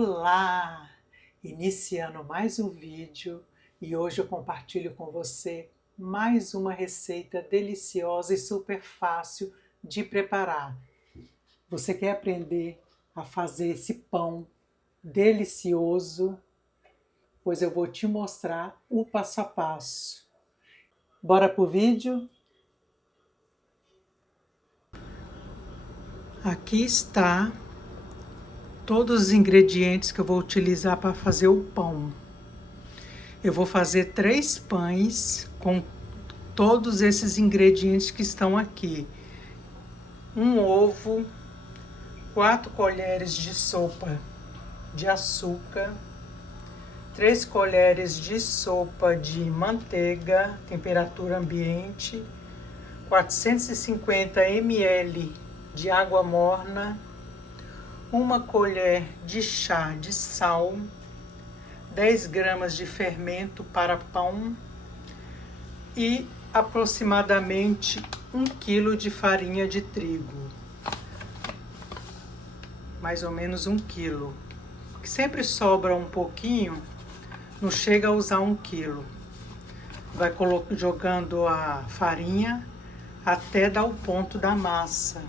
Olá! Iniciando mais um vídeo e hoje eu compartilho com você mais uma receita deliciosa e super fácil de preparar. Você quer aprender a fazer esse pão delicioso? Pois eu vou te mostrar o passo a passo. Bora pro vídeo? Aqui está todos os ingredientes que eu vou utilizar para fazer o pão. Eu vou fazer 3 pães com todos esses ingredientes que estão aqui. Um ovo, 4 colheres de sopa de açúcar, 3 colheres de sopa de manteiga, temperatura ambiente, 450 ml de água morna, 1 colher de chá de sal, 10 gramas de fermento para pão e aproximadamente 1 quilo de farinha de trigo. Mais ou menos 1 quilo. Sempre sobra um pouquinho, não chega a usar 1 quilo. Vai jogando a farinha até dar o ponto da massa.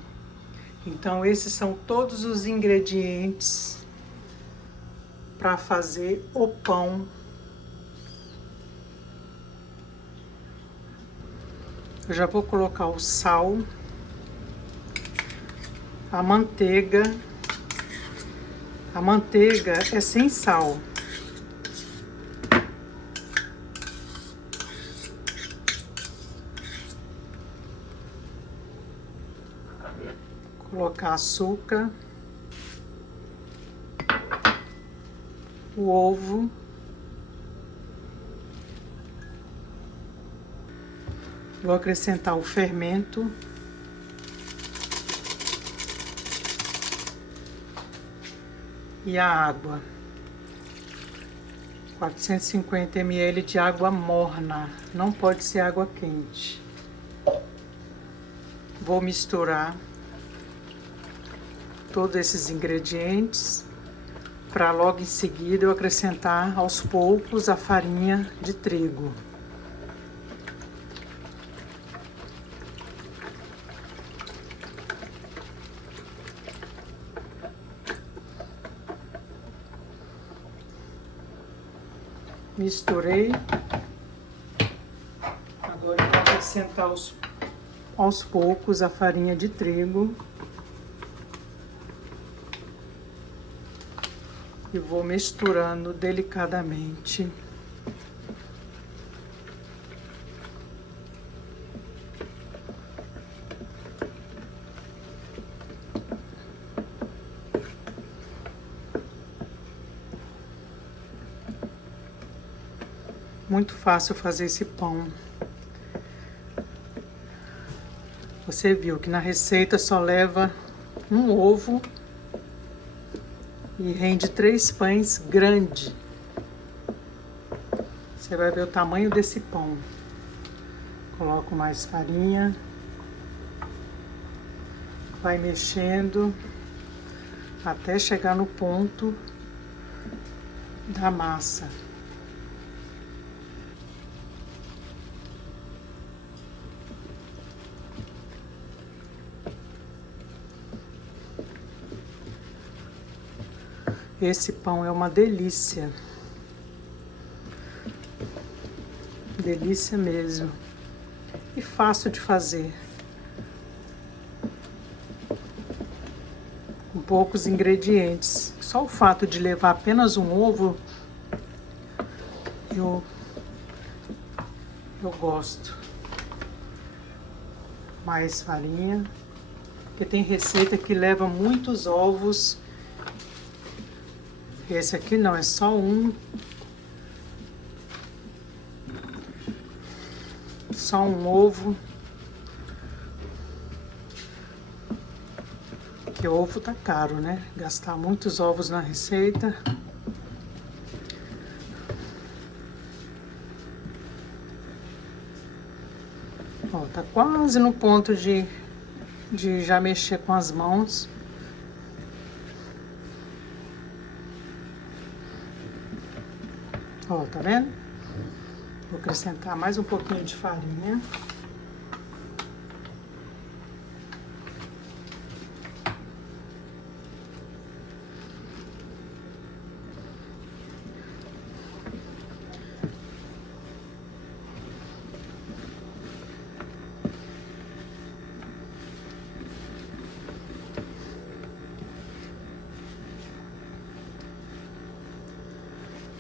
Então esses são todos os ingredientes para fazer o pão. Eu já vou colocar o sal, a manteiga. A manteiga é sem sal. Colocar açúcar, o ovo, vou acrescentar o fermento, e a água, 450 ml de água morna, não pode ser água quente. Vou misturar todos esses ingredientes para logo em seguida eu acrescentar aos poucos a farinha de trigo. Misturei. Agora eu vou acrescentar aos poucos a farinha de trigo. E vou misturando delicadamente. Muito fácil fazer esse pão. Você viu que na receita só leva um ovo e rende 3 pães grandes. Você vai ver o tamanho desse pão. Coloco mais farinha. Vai mexendo até chegar no ponto da massa. Esse pão é uma delícia. Delícia mesmo. E fácil de fazer. Com poucos ingredientes. Só o fato de levar apenas um ovo, eu gosto. Mais farinha. Porque tem receita que leva muitos ovos. Esse aqui não, é só um. Só um ovo. Porque o ovo tá caro, né? Gastar muitos ovos na receita. Ó, tá quase no ponto de já mexer com as mãos. Ó, tá vendo? Vou acrescentar mais um pouquinho de farinha.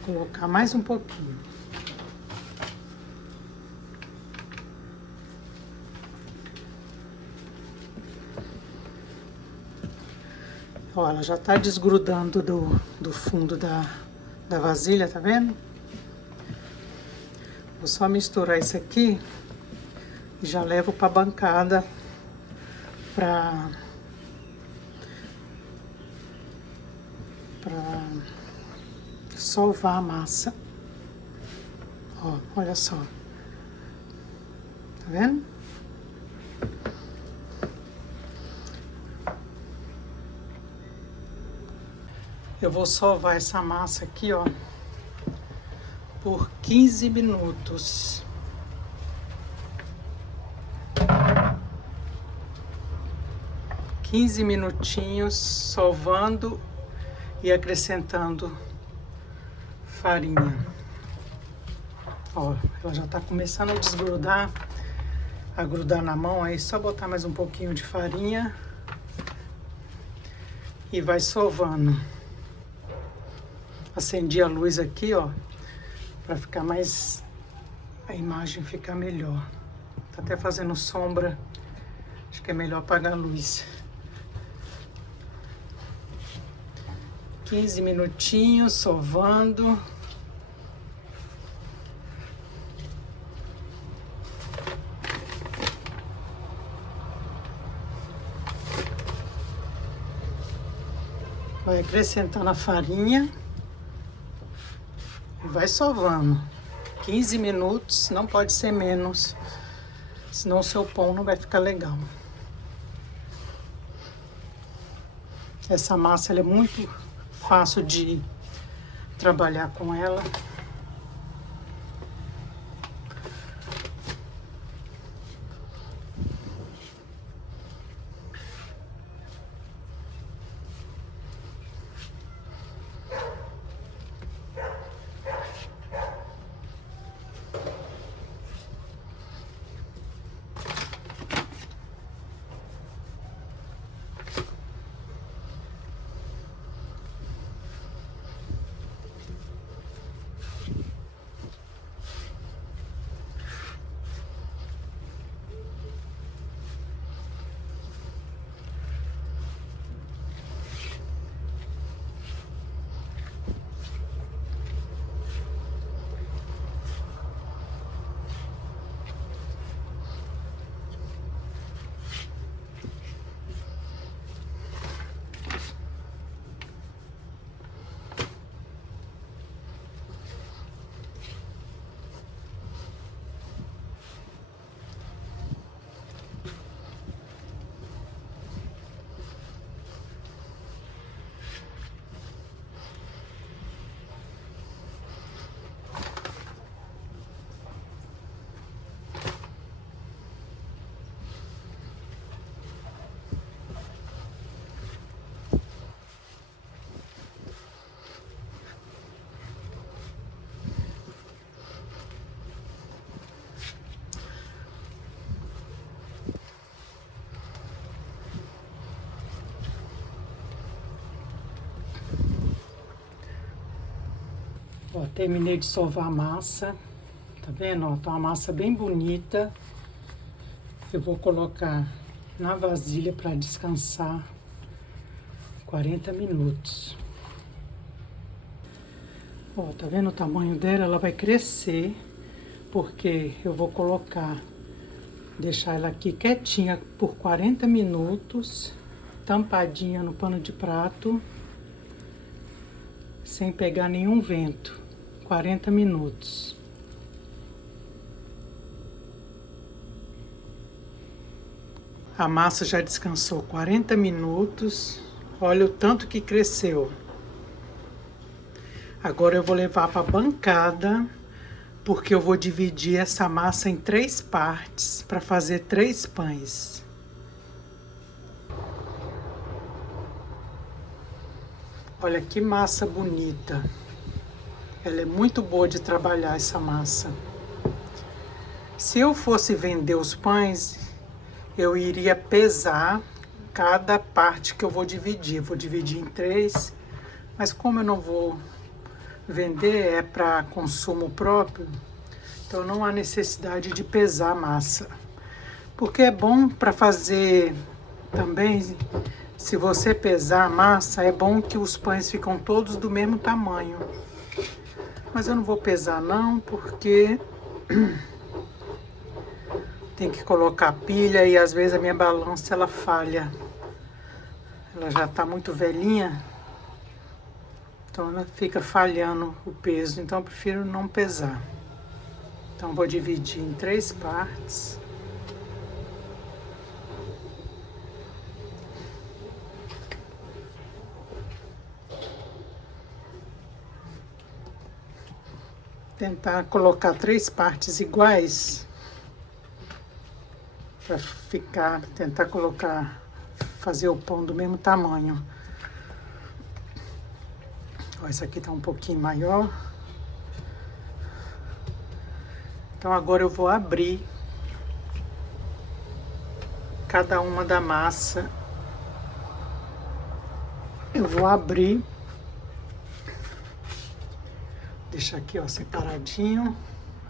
Colocar mais um pouquinho. Ó, ela já tá desgrudando do fundo da vasilha, tá vendo? Vou só misturar isso aqui e já levo pra bancada pra solvar a massa. Ó, olha só. Tá vendo? Eu vou sovar essa massa aqui, ó, por 15 minutos. Quinze minutinhos sovando e acrescentando farinha. Ó, ela já tá começando a desgrudar, a grudar na mão, aí só botar mais um pouquinho de farinha e vai sovando. Acendi a luz aqui, ó, pra ficar mais, a imagem ficar melhor. Tá até fazendo sombra, acho que é melhor apagar a luz. 15 minutinhos sovando. Vai acrescentando a farinha e vai sovando. 15 minutos, não pode ser menos, senão o seu pão não vai ficar legal. Essa massa ela é muito fácil de trabalhar com ela. Ó, terminei de sovar a massa, tá vendo? Ó, tá uma massa bem bonita. Eu vou colocar na vasilha para descansar 40 minutos. Ó, tá vendo o tamanho dela? Ela vai crescer, porque eu vou colocar, deixar ela aqui quietinha por 40 minutos, tampadinha no pano de prato, sem pegar nenhum vento. 40 minutos. A massa já descansou 40 minutos. Olha o tanto que cresceu. Agora eu vou levar para a bancada, porque eu vou dividir essa massa em 3 partes para fazer 3 pães. Olha que massa bonita. Ela é muito boa de trabalhar, essa massa. Se eu fosse vender os pães, eu iria pesar cada parte que eu vou dividir. Vou dividir em 3, mas como eu não vou vender, é para consumo próprio, então não há necessidade de pesar a massa. Porque é bom para fazer também, se você pesar a massa, é bom que os pães ficam todos do mesmo tamanho. Mas eu não vou pesar não, porque tem que colocar pilha e às vezes a minha balança ela falha. Ela já está muito velhinha, então ela fica falhando o peso, então eu prefiro não pesar. Então vou dividir em 3 partes. Tentar colocar 3 partes iguais para ficar, tentar colocar, fazer o pão do mesmo tamanho. Ó, esse aqui tá um pouquinho maior. Então agora eu vou abrir cada uma da massa. Eu vou abrir, deixar aqui ó separadinho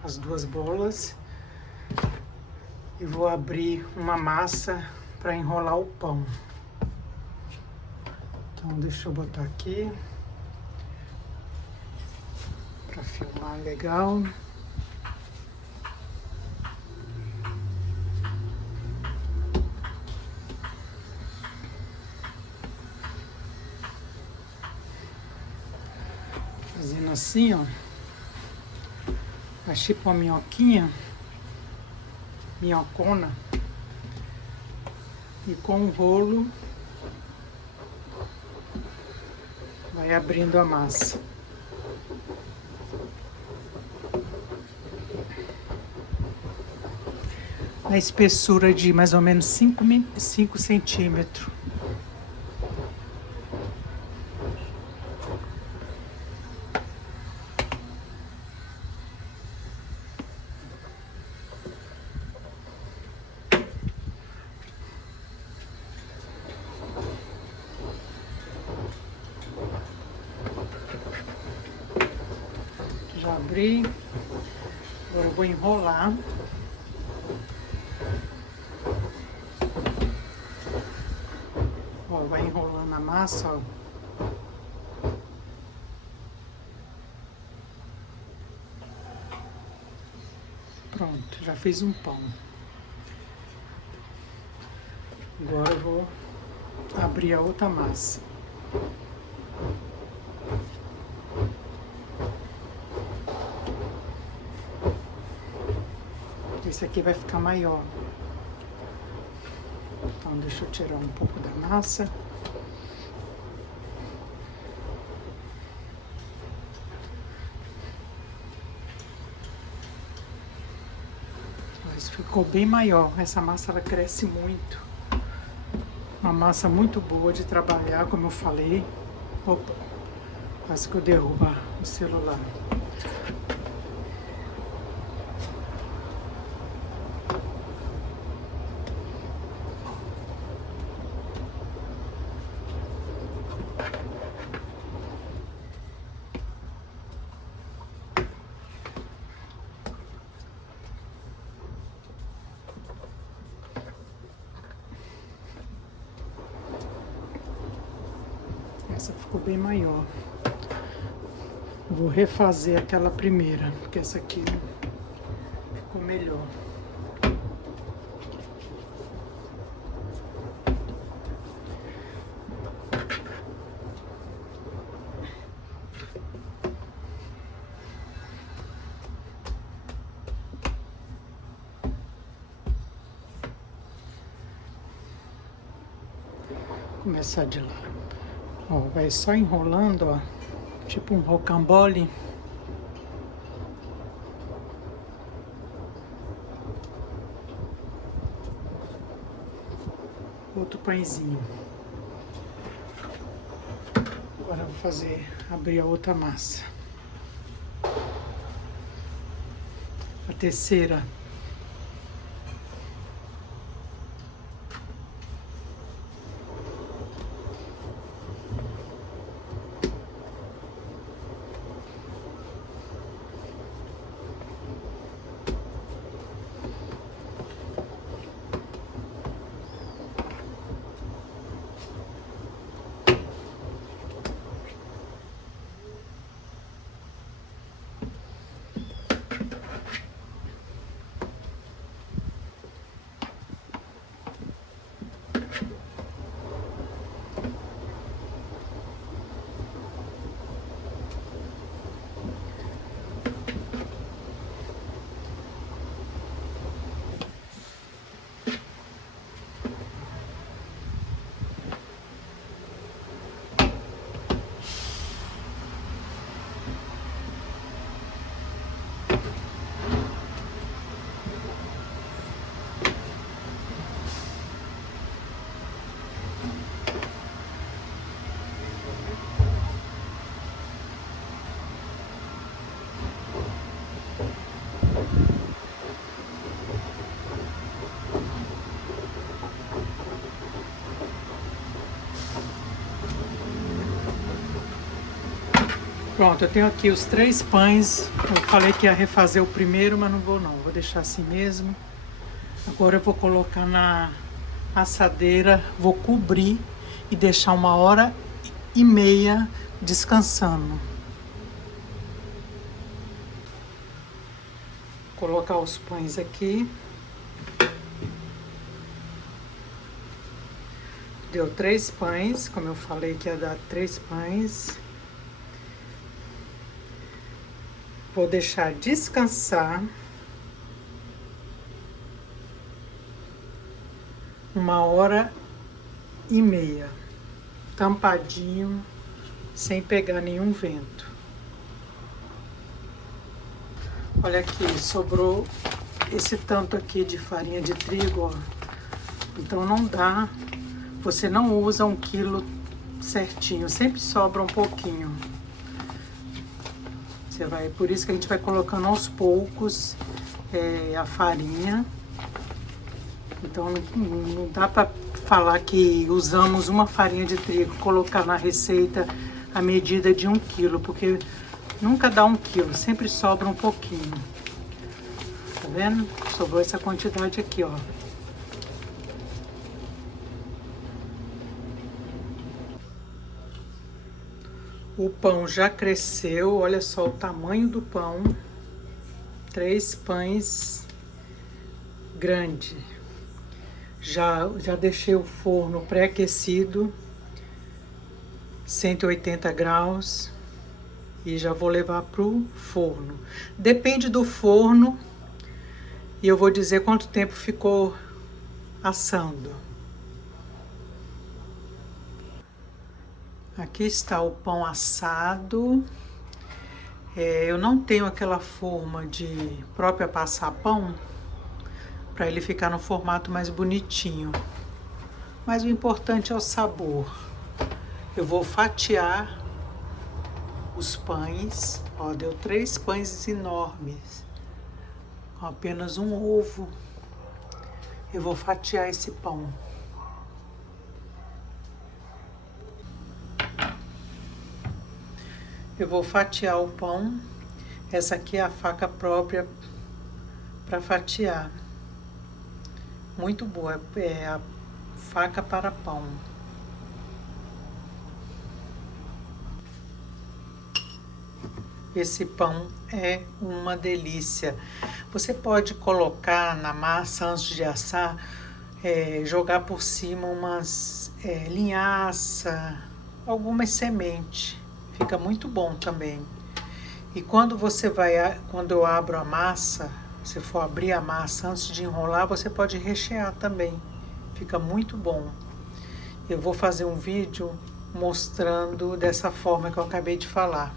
as 2 bolas. E vou abrir uma massa para enrolar o pão. Então deixa eu botar aqui para filmar legal. Fazendo assim, ó. Faz tipo uma minhoquinha, minhocona. E com o rolo vai abrindo a massa. Na espessura de mais ou menos 5 centímetros. Já abri. Agora eu vou enrolar. Ó, vai enrolando a massa, ó. Pronto, já fiz um pão. Agora eu vou abrir a outra massa. Esse aqui vai ficar maior. Então deixa eu tirar um pouco da massa. Esse ficou bem maior. Essa massa ela cresce muito. Uma massa muito boa de trabalhar, como eu falei. Opa, quase que eu derrubo o celular. Essa ficou bem maior. Vou refazer aquela primeira, porque essa aqui ficou melhor. Vou começar de lá. Ó, vai só enrolando, ó. tipo um rocambole. Outro pãezinho. Agora eu vou abrir a outra massa. A terceira. Pronto, eu tenho aqui os 3 pães. Eu falei que ia refazer o primeiro, mas não vou não. Vou deixar assim mesmo. Agora eu vou colocar na assadeira, vou cobrir e deixar 1h30 descansando. Vou colocar os pães aqui. Deu 3 pães, como eu falei que ia dar 3 pães. Vou deixar descansar 1h30, tampadinho, sem pegar nenhum vento. Olha aqui, sobrou esse tanto aqui de farinha de trigo, ó. Então não dá, você não usa 1 quilo certinho, sempre sobra um pouquinho. Por isso que a gente vai colocando aos poucos a farinha. Então não dá para falar que usamos uma farinha de trigo, colocar na receita a medida de 1 quilo, porque nunca dá 1 quilo, sempre sobra um pouquinho. Tá vendo? Sobrou essa quantidade aqui, ó. O pão já cresceu, olha só o tamanho do pão. 3 pães grandes. Já deixei o forno pré-aquecido, 180 graus, e já vou levar pro forno. Depende do forno, e eu vou dizer quanto tempo ficou assando. Aqui está o pão assado. Eu não tenho aquela forma de própria passar pão, para ele ficar no formato mais bonitinho. Mas o importante é o sabor. Eu vou fatiar os pães. Ó, deu 3 pães enormes, com apenas um ovo. Eu vou fatiar esse pão. Eu vou fatiar o pão. Essa aqui é a faca própria para fatiar. Muito boa, é a faca para pão. Esse pão é uma delícia. Você pode colocar na massa antes de assar, jogar por cima umas linhaça, algumas sementes. Fica muito bom também. E quando eu abro a massa, se for abrir a massa antes de enrolar, você pode rechear também. Fica muito bom. Eu vou fazer um vídeo mostrando dessa forma que eu acabei de falar.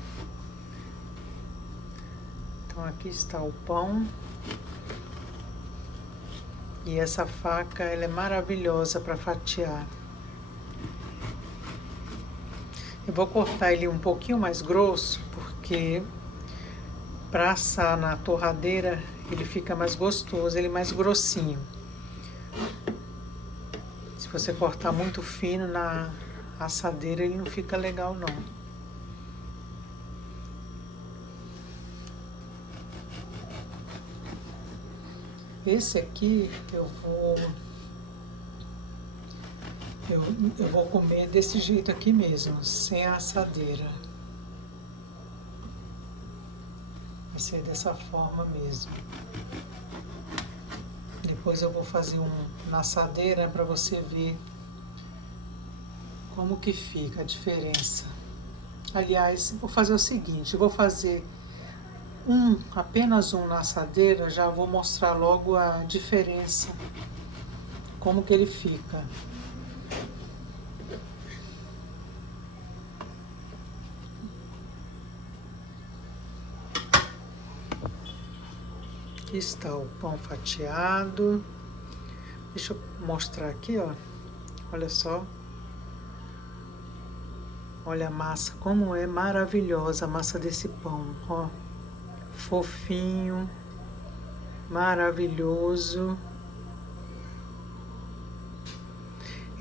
Então aqui está o pão. E essa faca, ela é maravilhosa para fatiar. Eu vou cortar ele um pouquinho mais grosso, porque para assar na torradeira ele fica mais gostoso, ele é mais grossinho. Se você cortar muito fino na assadeira, ele não fica legal não. Esse aqui eu vou comer desse jeito aqui mesmo, sem a assadeira. Vai ser dessa forma mesmo. Depois eu vou fazer um na assadeira para você ver como que fica a diferença. Aliás, vou fazer o seguinte, eu vou fazer apenas um na assadeira, já vou mostrar logo a diferença, como que ele fica. Aqui está o pão fatiado. Deixa eu mostrar aqui, ó. Olha só. Olha a massa, como é maravilhosa a massa desse pão, ó. Fofinho, maravilhoso.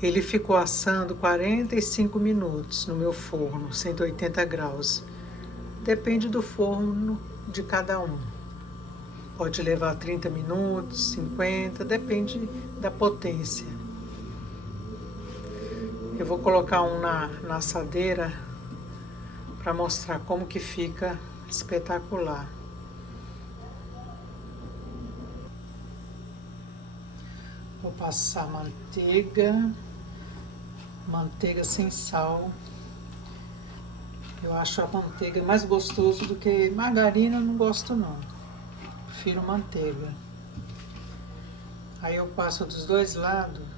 Ele ficou assando 45 minutos no meu forno, 180 graus. Depende do forno de cada um. Pode levar 30 minutos, 50, depende da potência. Eu vou colocar um na assadeira para mostrar como que fica espetacular. Vou passar manteiga sem sal. Eu acho a manteiga mais gostoso do que margarina, eu não gosto não. Prefiro manteiga. Aí eu passo dos dois lados.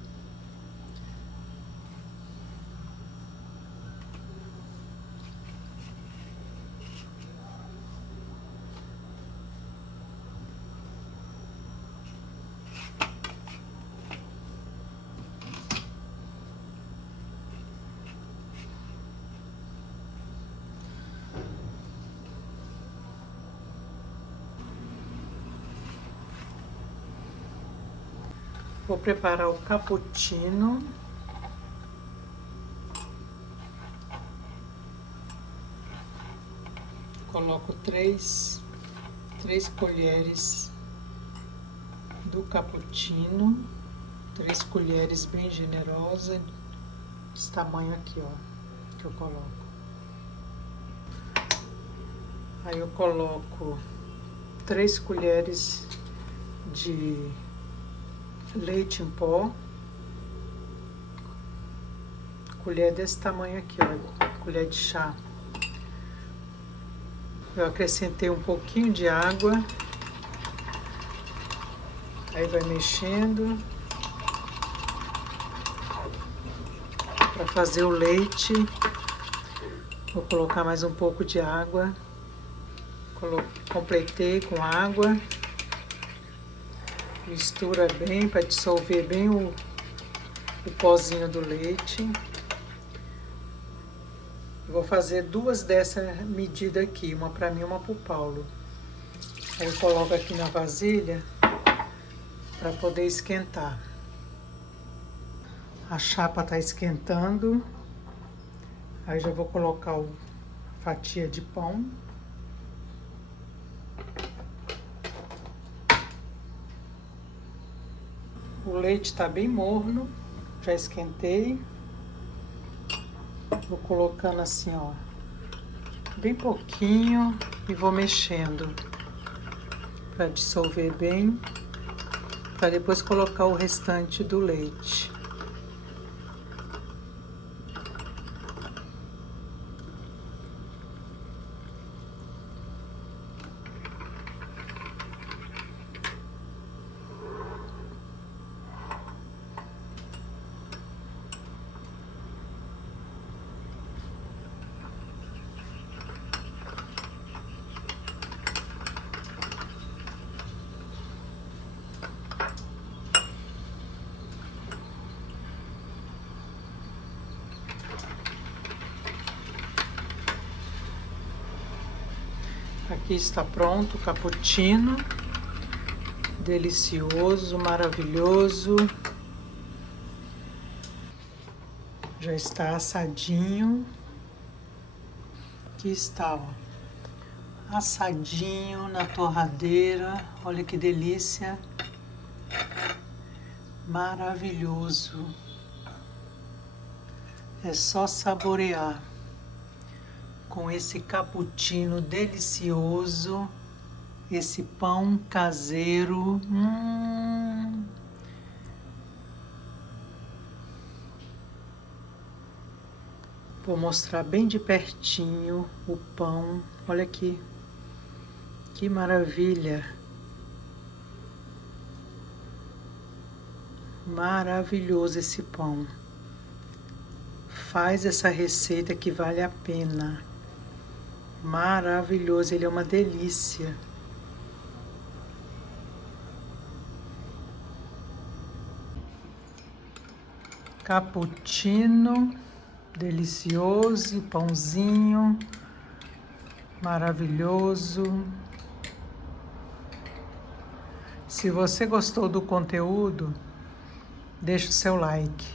Vou preparar o cappuccino. Coloco três colheres do cappuccino, 3 colheres bem generosas, desse tamanho aqui, ó, que eu coloco. Aí eu coloco 3 colheres de leite em pó, colher desse tamanho aqui, ó, colher de chá. Eu acrescentei um pouquinho de água, aí vai mexendo para fazer o leite. Vou colocar mais um pouco de água, completei com água. Mistura bem para dissolver bem o pozinho do leite. Vou fazer 2 dessa medida aqui, uma para mim e uma para o Paulo. Aí eu coloco aqui na vasilha para poder esquentar. A chapa está esquentando. Aí já vou colocar a fatia de pão. O leite está bem morno, já esquentei. Vou colocando assim, ó, bem pouquinho e vou mexendo para dissolver bem, para depois colocar o restante do leite. Aqui está pronto o cappuccino. Delicioso, maravilhoso. Já está assadinho. Aqui está, ó, assadinho na torradeira. Olha que delícia. Maravilhoso. É só saborear com esse cappuccino delicioso, esse pão caseiro. Vou mostrar bem de pertinho o pão. Olha aqui, que maravilha! Maravilhoso esse pão. Faz essa receita que vale a pena. Maravilhoso, ele é uma delícia. Cappuccino, delicioso, pãozinho, maravilhoso. Se você gostou do conteúdo, deixa o seu like.